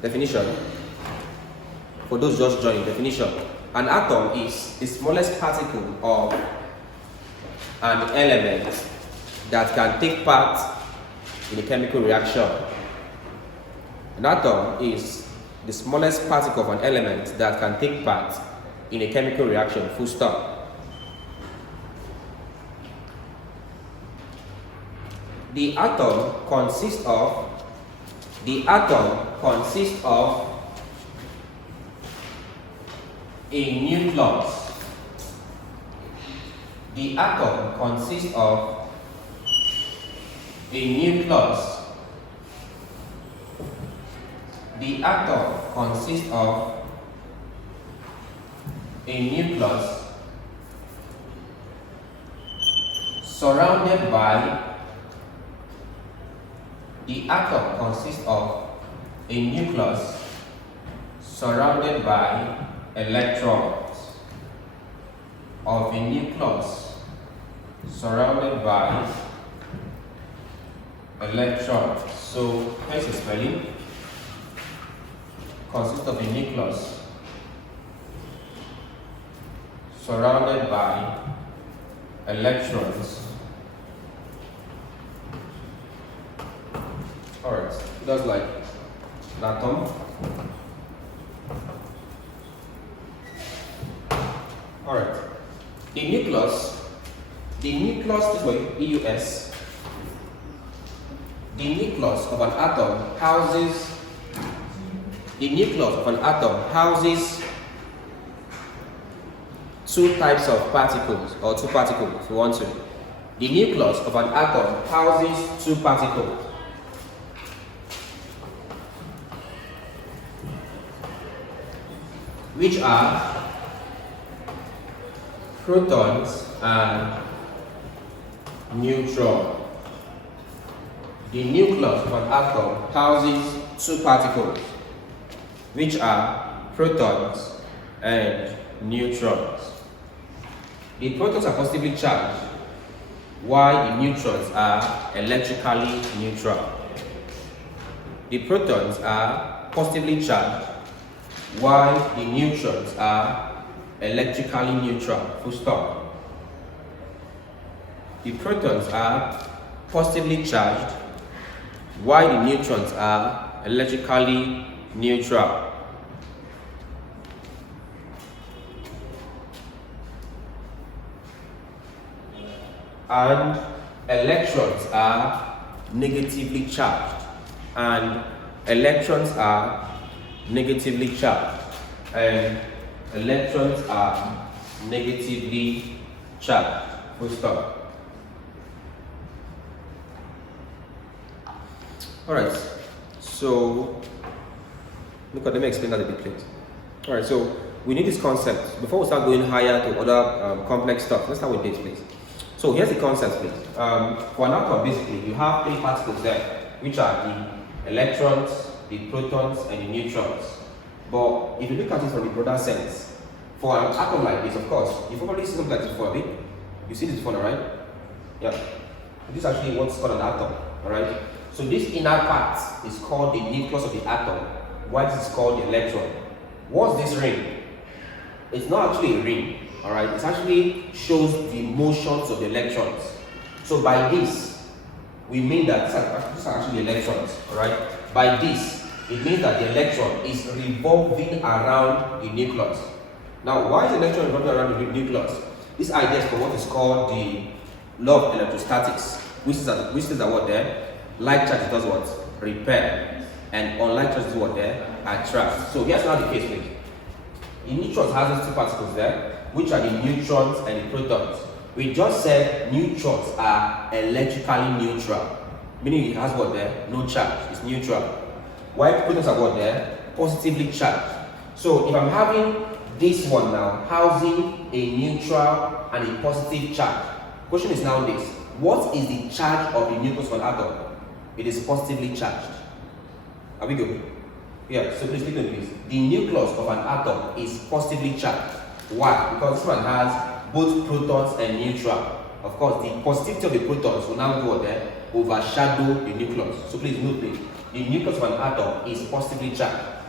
Definition. For those just joining, definition. An atom is the smallest particle of an element that can take part in a chemical reaction. An atom is the smallest particle of an element that can take part in a chemical reaction, full stop. The atom consists of a nucleus. The atom consists of a nucleus. The atom consists of a nucleus surrounded by electrons. Of a nucleus surrounded by electrons. So here's the spelling. Consists of a nucleus surrounded by electrons. Alright, that's like an atom. Alright, the nucleus is like EUS. The nucleus of an atom houses two types of particles, or two particles if you want to. The nucleus of an atom houses two particles. Which are protons and neutrons. The nucleus of an atom houses two particles, which are protons and neutrons. The protons are positively charged, while the neutrons are electrically neutral. The protons are positively charged, while the neutrons are electrically neutral. Full stop. The protons are positively charged, while the neutrons are electrically neutral. And electrons are negatively charged, and electrons are negatively charged, and electrons are negatively charged. Full stop. Alright, so let me explain that a bit, please. Alright, so we need this concept. Before we start going higher to other complex stuff, let's start with this, please. So here's the concept, please. For an atom, basically, you have three particles there, which are the electrons, the protons, and the neutrons. But if you look at it from the broader sense, for an atom like this, of course, you've probably seen something like this before, a bit. You've seen this before, right? Yeah. This is actually what's called an atom, alright? So this inner part is called the nucleus of the atom, while this is called the electron. What's this ring? It's not actually a ring, alright? It actually shows the motions of the electrons. So by this, we mean that these are actually electrons, alright? By this, it means that the electron is revolving around the nucleus. Now, why is the electron revolving around the nucleus? This idea is for what is called the law of electrostatics, which is that what there? Like charge does what? Repel. And unlike charge does what there? Attract. So here's now the case, please. The neutrons has these two particles there, which are the neutrons and the protons. We just said neutrons are electrically neutral, meaning it has what there? No charge. It's neutral. While protons are what there? Positively charged. So if I'm having this one now housing a neutral and a positive charge, question is now this: what is the charge of the nucleus of an atom? It is positively charged. Are we good? Yeah, so please listen to this. The nucleus of an atom is positively charged. Why? Because this one has both protons and neutron. Of course, the positivity of the protons will now go there, overshadow the nucleus. So please note this. The nucleus of an atom is positively charged.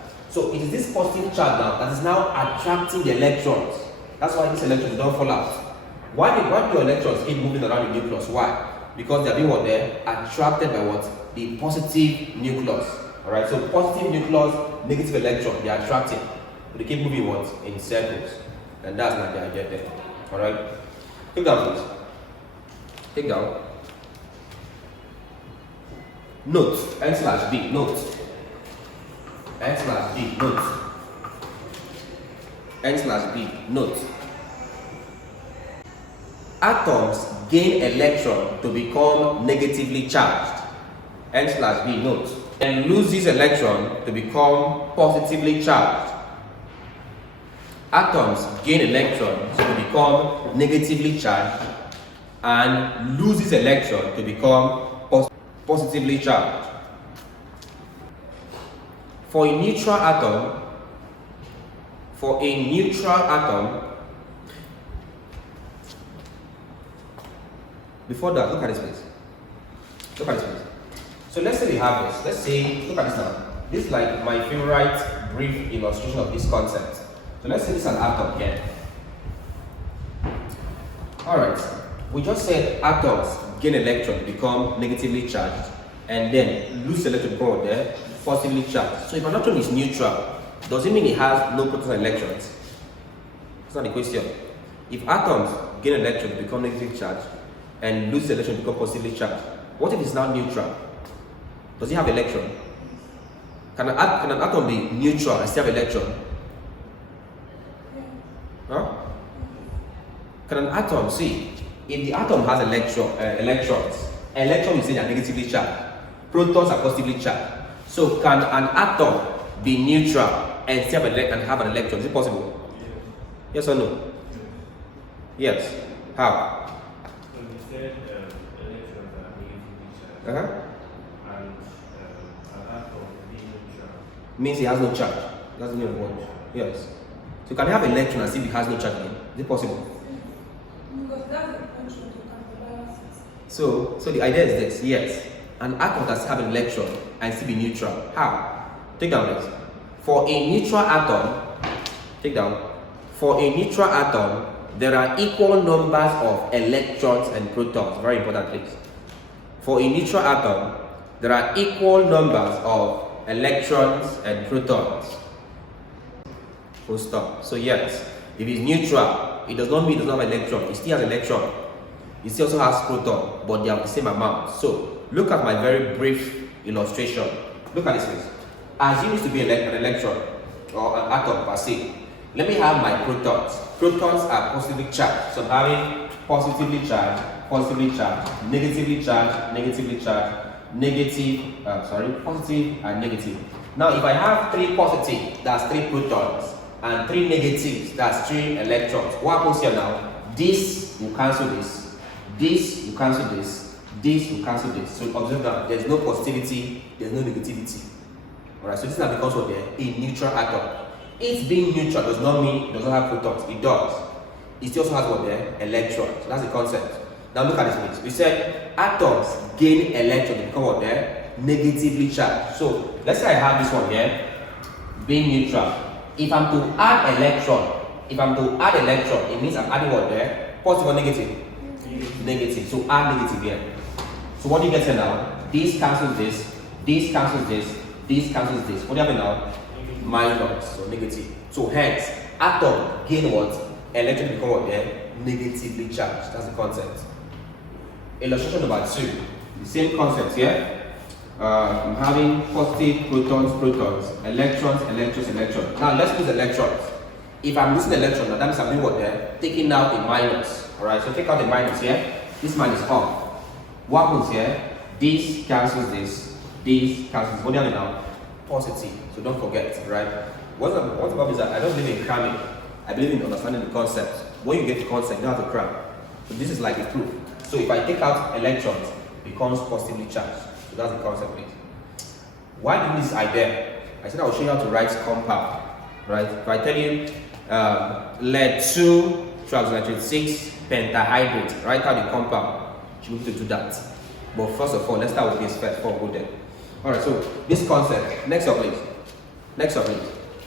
So it is this positive charge now that is now attracting the electrons. That's why these electrons don't fall out. Why do electrons keep moving around the nucleus? Why? Because they're being what? They're attracted by what? The positive nucleus. Alright, so positive nucleus, negative electron, they're attracting. But they keep moving what? In circles. And that's not the idea there. Alright? Take down please. Take down. Note, N/B, note. N/B, note. N/B, note. Atoms gain electron to become negatively charged. N/B, note. And lose this electron to become positively charged. Atoms gain electrons to become negatively charged and lose this electron to become positively charged. For a neutral atom, before that, look at this place. Look at this place. So let's say we have this. Let's say, look at this now. This is like my favorite brief illustration of this concept. So let's say this is an atom here. Alright, we just said atoms gain electron to become negatively charged and then lose electron to become there positively charged. So if an atom is neutral, does it mean it has no protons and electrons? That's not the question. If atoms gain electron to become negatively charged and lose electron to become positively charged, what if it's now neutral? Does it have electron? Can an atom be neutral and still have electron? Huh? Can an atom, see, if the atom has electrons is saying they are negatively charged, protons are positively charged. So can an atom be neutral and still have an electron? Is it possible? Yes or no? Yes. How? So you said electrons are negatively charged. And an atom being neutral means it has no charge. That's the name of the word. Yes. So can you have an electron and still it has no charge again? Is it possible? Because that's the function to counterbalance it. So the idea is this, yes. An atom can still have an electron and still be neutral. How? Take down this. For a neutral atom, there are equal numbers of electrons and protons. Very important, please. For a neutral atom, there are equal numbers of electrons and protons. Full stop. So yes, if it's neutral, it does not mean it does not have electron. It still has electron. It still also has proton, but they have the same amount. So look at my very brief illustration. Look at this place. Assume it to be an electron or an atom per se. Let me have my protons. Protons are positively charged. So I'm having positively charged, negatively charged, positive and negative. Now if I have 3 positive, that's 3 protons, and 3 negatives, that's 3 electrons. What happens here now? This will cancel this, this will cancel this, this will cancel this. So observe that there's no positivity, there's no negativity. Alright, so this is now because of a neutral atom. It being neutral does not mean it doesn't have protons. It does. It still also has what there? Electrons. So that's the concept. Now look at this place. We said atoms gain electrons to become what there? Negatively charged. So let's say I have this one here being neutral. If I'm to add electron, it means I'm adding what there? Positive or negative? Negative. So add negative here. So what do you get here now? This cancels this, this cancels this, this cancels this. What do you have now? Minus, so negative. So hence, atom gain what? Electron become what there? Negatively charged. That's the concept. Illustration number 2. The same concept here. I'm having positive protons, electrons. Now let's use electrons. If I'm using electron, now that means I'm doing what there? Taking out a minus. Alright, so take out the minus here. This minus off. What happens here? This cancels this. This cancels this. What do you have now? Positive. So don't forget, right? What about is that I don't believe in cramming. I believe in understanding the concept. When you get the concept, you don't have to cram. So this is like a proof. So if I take out electrons, it becomes positively charged. So that's the concept, please. Why do this idea? I said I will show you how to write compound, right? If I tell you lead 2 trioxynitrate 6 pentahydrate, write out the compound. You need to do that. But first of all, let's start with this first before we go there. Alright, so this concept, next up please.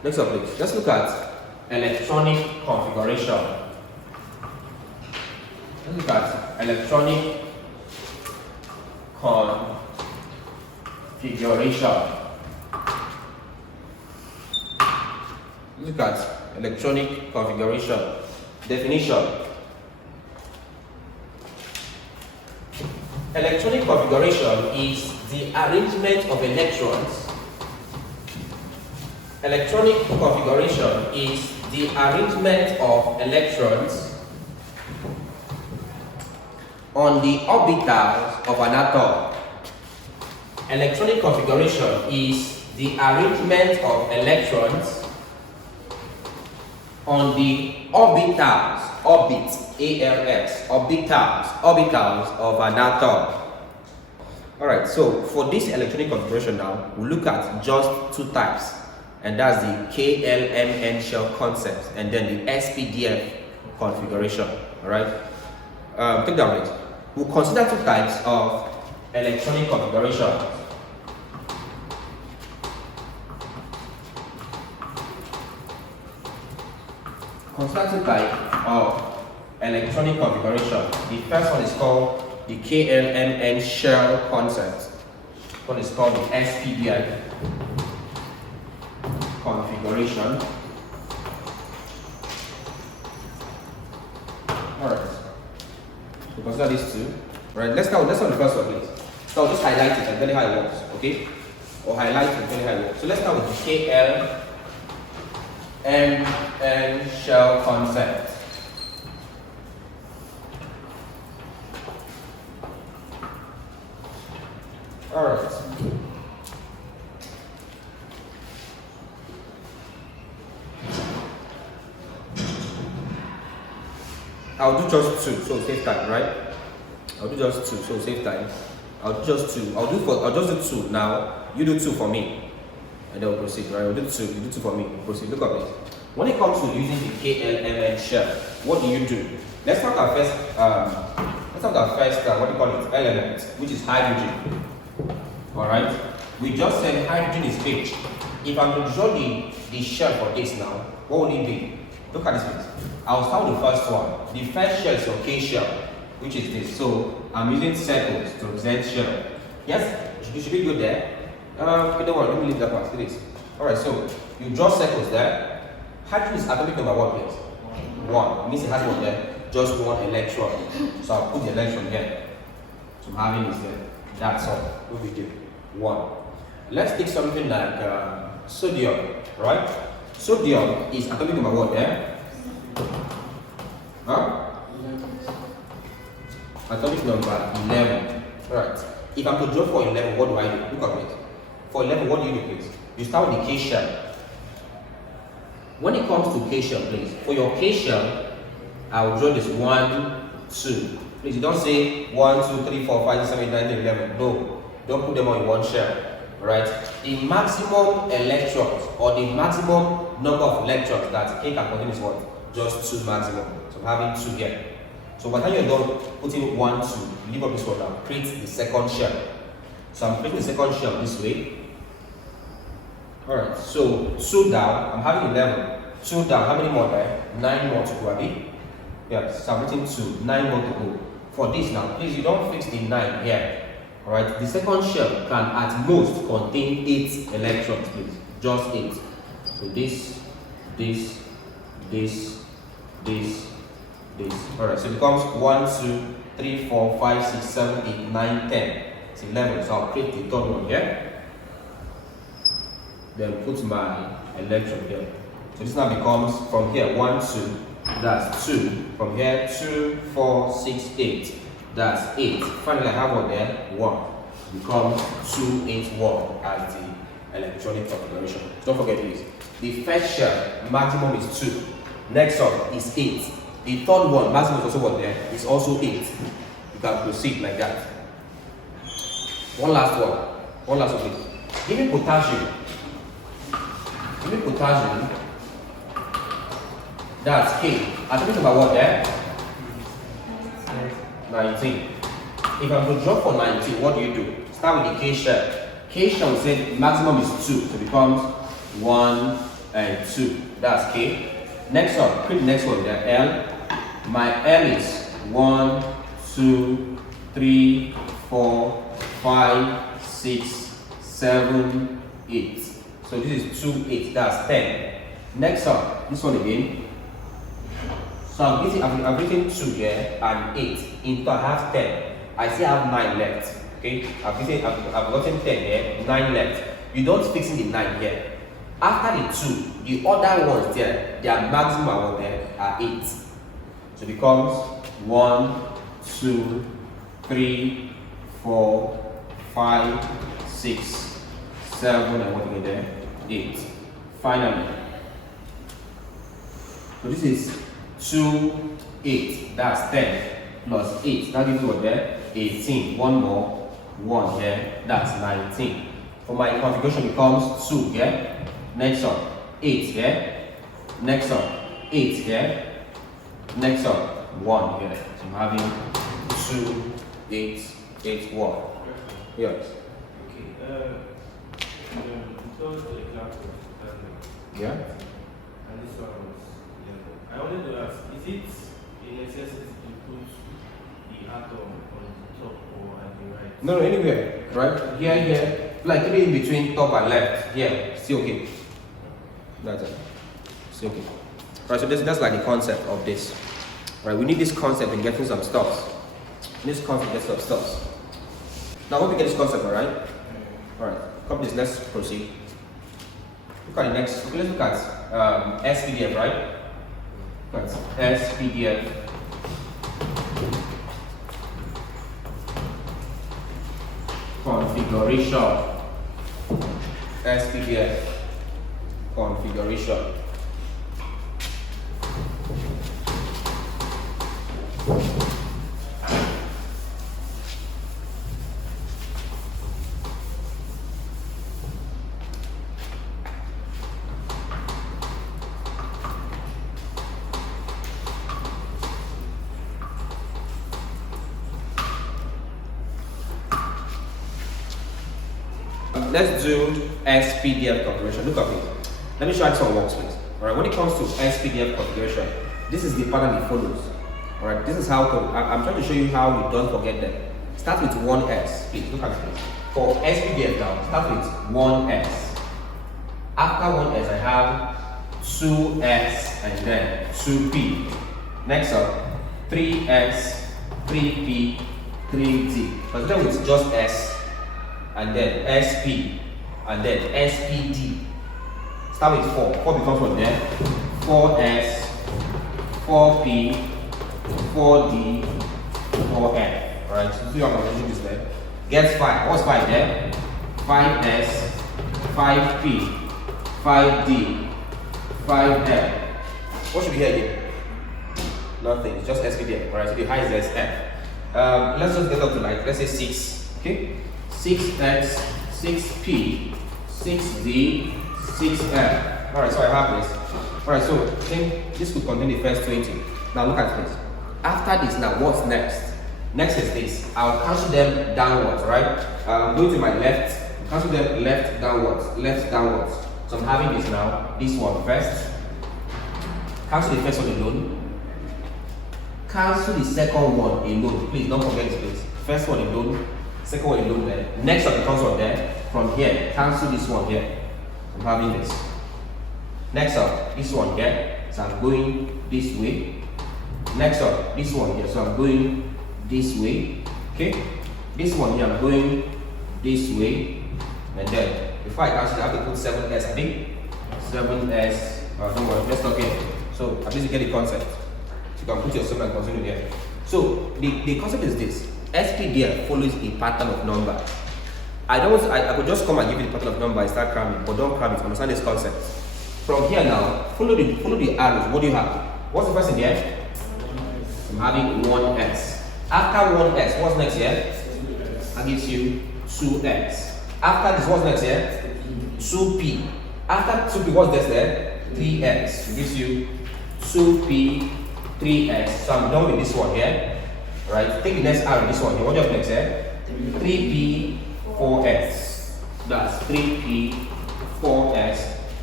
Next up, please. Let's look at electronic configuration. Let's look at electronic configuration. Look at electronic configuration. Definition. Electronic configuration is the arrangement of electrons. Electronic configuration is the arrangement of electrons on the orbitals of an atom. Electronic configuration is the arrangement of electrons on the orbitals, orbitals of an atom. Alright, so for this electronic configuration now, we'll look at just two types, and that's the KLMN shell concept and then the SPDF configuration. Alright, take that right. We'll consider two types of electronic configuration. Consider two types of electronic configuration. The first one is called the KLMN shell concept. One is called the SPDF configuration. Alright. So consider these two. Alright, let's start with the first one, please. So I'll just highlight it and tell you how it works, okay? Or highlight it and tell you how it works. So let's start with the KLMN shell concept. Alright. I'll do just two, so save time, right? I'll do just two, so save time. I'll do just two. I'll just do two now. You do two for me, and then we'll proceed, right? I'll do two. You do two for me. Proceed. Look at this. When it comes to using the KLMN shell, what do you do? Let's start our first. What do you call it? Element, which is hydrogen. All right. We just said hydrogen is H. If I'm to draw the shell for this now, what will it be? Look at this, please. I'll start with the first one. The first shell is your K shell, which is this. So I'm using circles to represent shell. Yes? Should we go there? Okay, don't worry, let me leave that part. Look at this. Alright, so you draw circles there. Hydrogen is atomic number what, please? 1. It means it has one there. Just one electron. So I'll put the electron here. So I'm having this there. That's all. What we do? 1. Let's take something like sodium, right? Sodium is atomic number what there? Huh? Atomic number 11. Alright. If I'm to draw for 11, what do I do? Look at it. For 11, what do you do, please? You start with the K shell. When it comes to K shell, please, for your K shell, I will draw this 1, 2. Please, you don't say 1, 2, 3, 4, 5, 6, 7, 8, 9, 10, 11. No. Don't put them on in one shell. Right? The maximum electrons or the maximum number of electrons that K can contain is what? Just 2 maximum. So I'm having 2 here. So by the time you're done putting 1, 2, leave up this one now. Create the second shell. So I'm creating the second shell this way. Alright, so 2 down, I'm having 11. 2 down, how many more there? 9 more to go, Abby? Yeah, so I'm writing 2, 9 more to go. For this now, please, you don't fix the 9 here. Alright, the second shell can at most contain 8 electrons, please. Just 8. So this. Alright, so it becomes 1, 2, 3, 4, 5, 6, 7, 8, 9, 10. It's 11. So I'll create the third one here. Then put my electron here. So this now becomes from here 1, 2, that's 2. From here 2, 4, 6, 8. That's 8. Finally, I have one there, 1. Becomes 2, 8, 1 as the electronic configuration. Don't forget this. The first shell, maximum is 2. Next up is 8. The third one, maximum is also what there, is also 8. You can proceed like that. One last one, please. Give me potassium. That's K. Atomic number what there? 19. If I'm to draw for 19, what do you do? Start with the K shell. K shell said maximum is 2, so it becomes 1, and 2. That's K. Next up, create the next one there, L. My L is 1, 2, 3, 4, 5, 6, 7, 8. So this is 2, 8. That's 10. Next up, this one again. So I've written 2 here and 8. In total, I have 10. I still have 9 left. Okay, I've gotten 10 here, 9 left. You don't fix in the 9 here. After the 2, the other ones there, their maximum one there are 8. So it becomes 1, 2, 3, 4, 5, 6, 7, and what again there? 8. Finally. So this is 2, 8. That's 10 plus 8. That gives you what there? 18. One more. 1 here. That's 19. For my configuration becomes 2 here. Next up, 8 here. Next up, 8 here. Next up, 1 here. So I'm having 2, 8, 8, 1. Yes. Okay. Because the class was Yeah. and this one was 11. I wanted to ask, is it a necessity to put the atom on the top or at the right? No, anywhere. Right? Here. Like maybe in between top and left. Here. Still okay. That's it. Still okay. Right, so that's like the concept of this. Right, we need this concept in getting some stuff. This concept gets some stuff. Now when we get this concept, alright? Alright, copy this, let's proceed. Look at the next, let's look at SPDF, right? Look at SPDF. Configuration. SPDF configuration. Let's do SPDF configuration. Look at it. Let me show you some works, please. Alright, when it comes to SPDF configuration, this is the pattern it follows. Alright, this is how I'm trying to show you how we don't forget them. Start with 1S. Please look at it. For SPDF now, start with 1S. After 1S, I have 2S and then 2P. Next up, 3S, 3P, 3D. Consider with just S. And then SP, and then SPD. Start with 4. 4 becomes what there? 4S, 4P, 4D, 4F. Alright, so you are going to this there. Get 5. What's 5 there? 5S, 5P, 5D, 5F. What should be here again? Nothing, it's just SPDF. Alright, so the highest is F. Let's just get up to like, let's say 6. Okay? 6x, 6p, 6d, 6f. Alright, so I have this. Alright, so I think this could contain the first 20. Now look at this. After this, now what's next? Next is this. I'll cancel them downwards, right? Going to my left, cancel them left downwards. So I'm having this now. This one first. Cancel the first one alone. Cancel the second one alone. Please don't forget this, please. First one alone. Second one alone there. Next up becomes one there. From here, cancel this one here. I'm having this. Next up, this one here. So I'm going this way. Next up, this one here. So I'm going this way. Okay? This one here, I'm going this way. And then, before I cancel, I have to put 7S. I think 7S. Don't worry, let's talk here. So, at least you get the concept. You can put your 7 and continue there. So, the concept is this. SPDF follows a pattern of number. I could just come and give you the pattern of number and start cramming, but don't cram it. Understand this concept. From here now, follow the arrows. What do you have? What's the first in here? I'm having 1S. After 1S, what's next here? That gives you 2X. After this, what's next here? 2P. After 2P, what's this there? 3X. It gives you 2P, 3X. So I'm done with this one here. Right, take the next arrow, this one here. What do you have next here? 3P, 4S. That's 3P, 4S.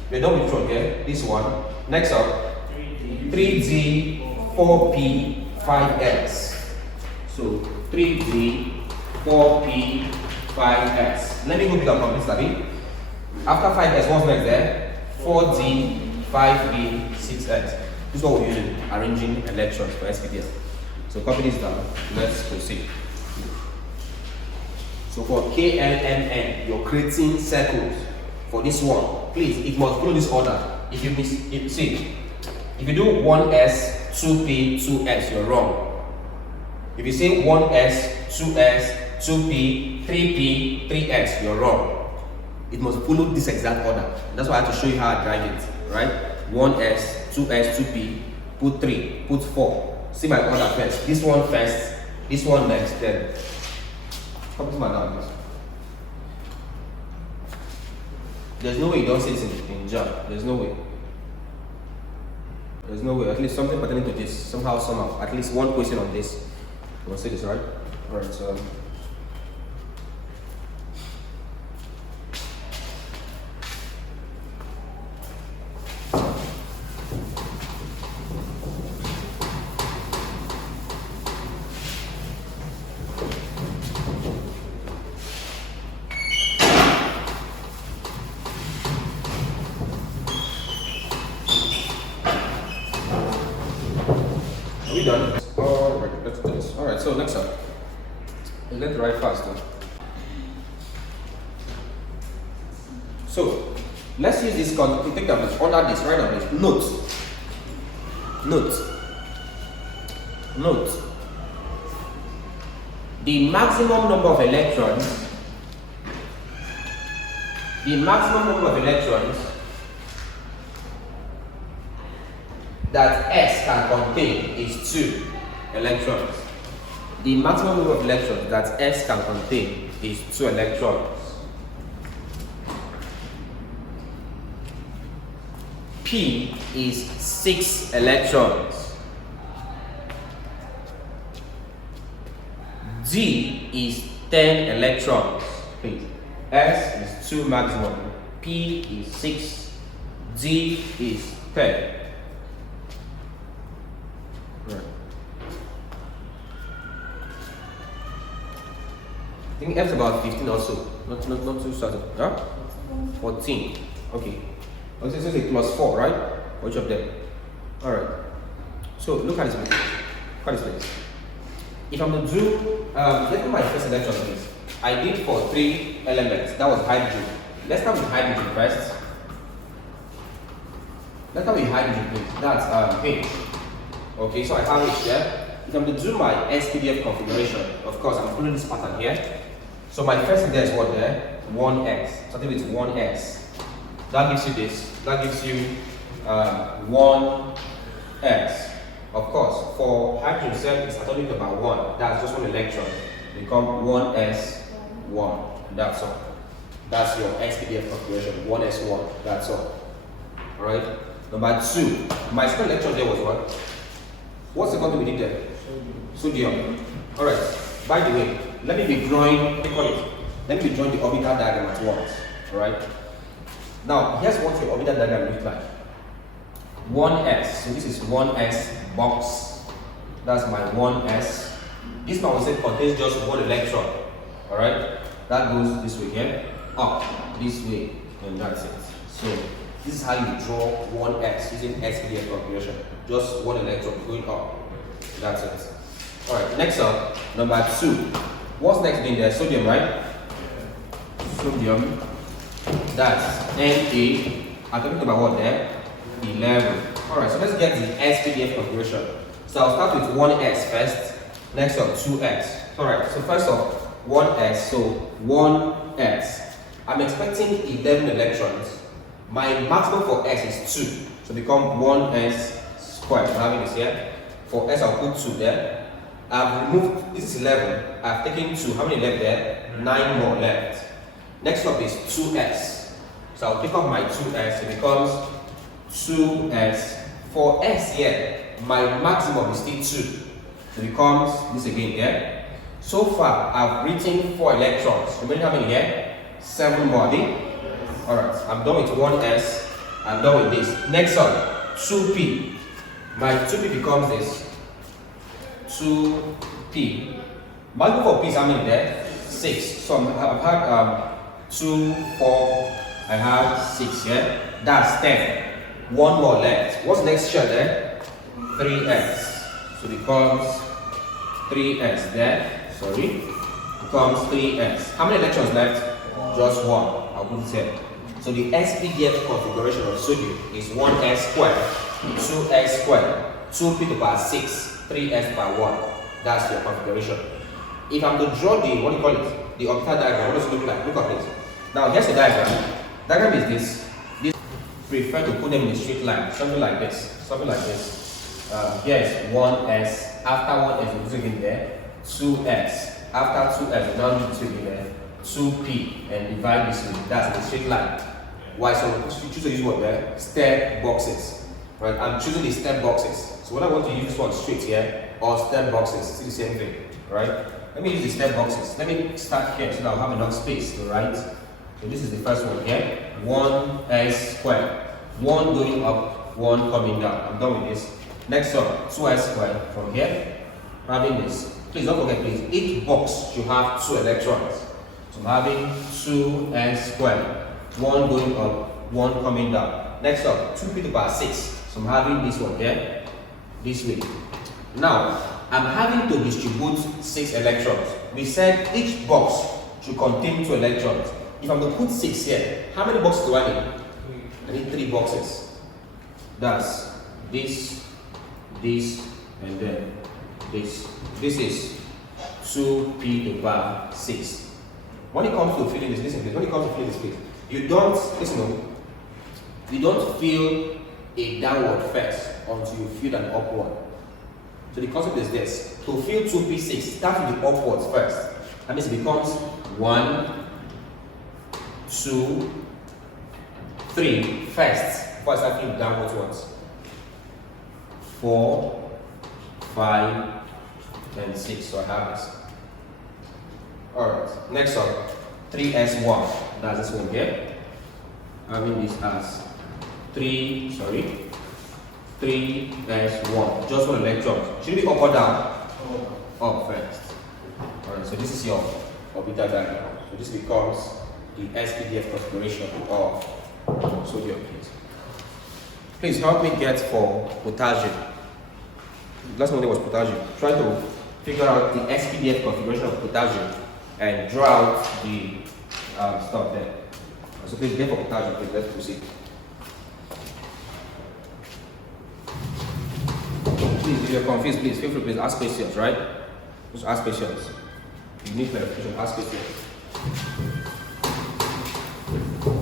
We're done with one here. This one. Next up, 3D. 3D, 4P, 5S. So 3D, 4P, 5S. Let me go bigger from this, David. After 5S, what's next there? 4D, 5B, 6X. This is what we're using, arranging electrons for SPDF. So copy this down. Let's proceed. So for KLMN, you're creating circles for this one. Please, it must follow this order. If you do 1S, 2P, 2S, you're wrong. If you say 1S, 2S, 2P, 3P, 3S, you're wrong. It must follow this exact order. That's why I have to show you how I drive it. Right? 1S, 2S, 2P, put 3, put 4. See my order first. This one first, this one next, then. Copy my down. There's no way you don't say this in Jamb. There's no way. There's no way. At least something pertaining to this. Somehow. At least one question on this. You want to say this, right? Alright, so. Are we done? Alright, let's do this. Alright, so next up. Let's write faster. So let's use this to take up this under this, right on this. Note. The maximum number of electrons that S can contain is 2 electrons. The maximum number of electrons that S can contain is 2 electrons. P is 6 electrons. D is 10 electrons. Please. S is 2 maximum. P is 6. D is 10. Right. I think F is about 15 also. Not too certain. Huh? 14. Okay. Okay, so it's plus 4, right? Which of them? Alright. So look at this place. Look at this place. If I'm to do let me my first electron please. I did for 3 elements. That was hydrogen. Let's start with hydrogen first. Let's start with hydrogen please. That's H. Okay, so I have H there. If I'm to do my SPDF configuration, of course I'm following this pattern here. So my first thing there is what there? 1s. Something with 1s. That gives you this. That gives you 1s. Of course, for hydrogen cell, it's atomic number 1. That's just 1 electron. Become 1s1. That's all. That's your SPDF configuration. 1s1. That's all. Alright? Number 2. My second electron there was what? What's the quantity we did there? Sodium. Alright. By the way, let me be drawing the orbital diagram at once. Alright? Now, here's what your orbital diagram looks like. 1s. So this is 1s box. That's my 1s. This one we said contains just 1 electron. Alright? That goes this way here, up, this way, and that's it. So this is how you draw 1s using SPDF configuration. Just 1 electron going up. That's it. Alright, next up, number 2. What's next in there? Sodium, right? Sodium. That's Na. I'm talking about what there? 11. Alright, so let's get the SPDF configuration. So I'll start with 1s first. Next up, 2s. Alright, so first off, 1s. So 1s. I'm expecting 11 electrons. My maximum for s is 2. So become 1s squared. I'm having this here. For s, I'll put 2 there. I've removed, this is 11. I've taken 2. How many left there? 9 more left. Next up is 2s. So I'll pick up my 2s. It becomes 2s. For s here, my maximum is still 2. So it becomes this again here. So far, I've written 4 electrons. Remember how many here? 7 more. Alright, I'm done with 1s. I'm done with this. Next up, 2p. My 2p becomes this. 2p. Multiple for p is how many there? 6. So I've had 2, 4, I have 6 here. Yeah? That's 10. One more left. What's the next shell there? 3s. So it becomes 3s there. Sorry. Becomes 3s. How many electrons left? Just one. I'll put it here. So the SPDF configuration of sodium is 1s squared, 2s squared, 2p to the power 6, 3s to the power 1. That's your configuration. If I'm to draw the, what do you call it? The orbital diagram, what does it look like? Look at it. Now here's the diagram. Diagram is this. This prefer to put them in a straight line, something like this. Something like this. Here's 1s. After 1s, we put it in there. 2s. After 2s, we now need to in there. 2p and divide this with. That's a straight line. Why? So we choose to use what there? Step boxes. Right? I'm choosing the step boxes. So when I want to use this one straight here or step boxes, it's the same thing. Right? Let me use the step boxes. Let me start here so that I'll have enough space to write. So this is the first one here. 1s squared. 1 going up, 1 coming down. I'm done with this. Next up, 2s squared from here. Having this. Please don't forget, please. Each box should have 2 electrons. So I'm having 2s squared. 1 going up, 1 coming down. Next up, 2p to the power 6. So I'm having this one here. This way. Now, I'm having to distribute 6 electrons. We said each box should contain 2 electrons. If I'm going to put 6 here, how many boxes do I need? I need 3 boxes. That's this, and then this. This is 2p to the power 6. When it comes to filling this, listen please, when it comes to filling this space, you don't fill a downward first until you fill an upward. So the concept is this: to fill 2p6, start with the upwards first. That means it becomes 1, 2, 3 first before I start filling downwards ones. 4, 5, and 6. So I have this. Alright, next up, 3s1. That's this one here. Having this as 3s1. Just 1 electron. Should it be up or down? Up first. Alright, so this is your orbital diagram. So this becomes the SPDF configuration of sodium. Please help me get for potassium. Last one was potassium. Try to figure out the SPDF configuration of potassium and draw out the stuff there. So please get for potassium, please. Let's proceed. Please, if you're confused, please feel free, please ask questions, right? Just ask questions. If you need clarification, ask questions.